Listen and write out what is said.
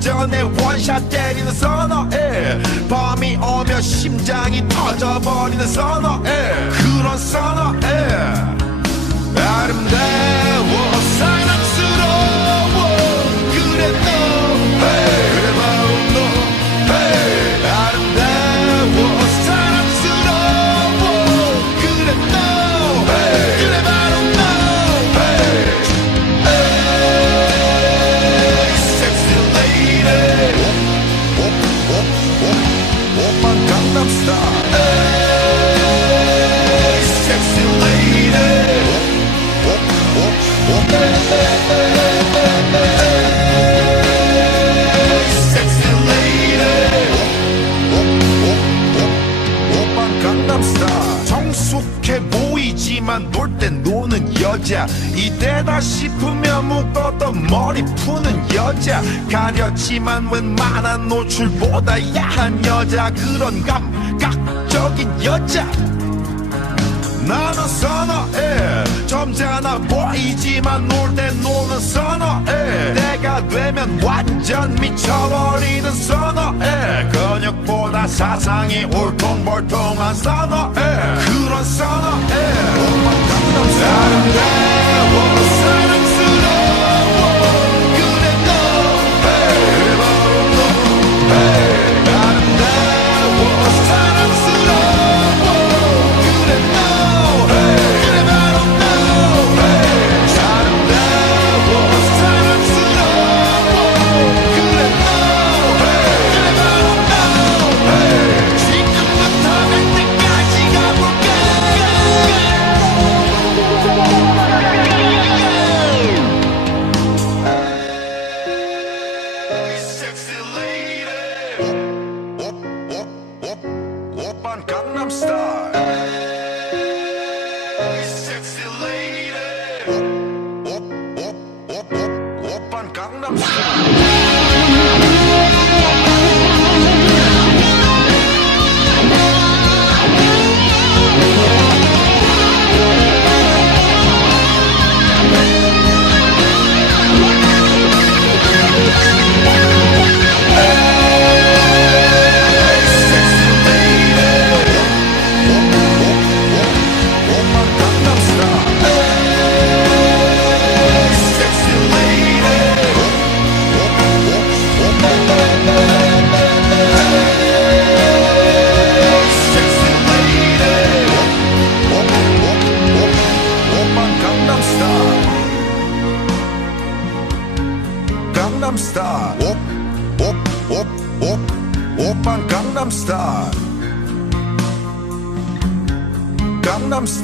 전에 원샷 때리는 선어해 밤이 오면 심장이 터져버리는 선어해 그런 선어해 아름다워 강남스타일 성숙해 보이지만 놀 땐 노는 여자. 이때다 싶으면 묶었던 머리 푸는 여자. 가렸지만 웬만한 노출보다 야한 여자. 그런 감각적인 여자. 나는 선어해. 점잖아 보이지만 놀 땐 노는 선어해. 내가 되면 완 전 미쳐버리는 선어해 근육보다 사상이 울퉁불퉁한 선어해 그런 선어해 아름다워 오빤 강남스타일 Sexy lady 오빤 강남스타일 오빤 강남스타일 옵옵옵옵 오빤 강남스타일 강남스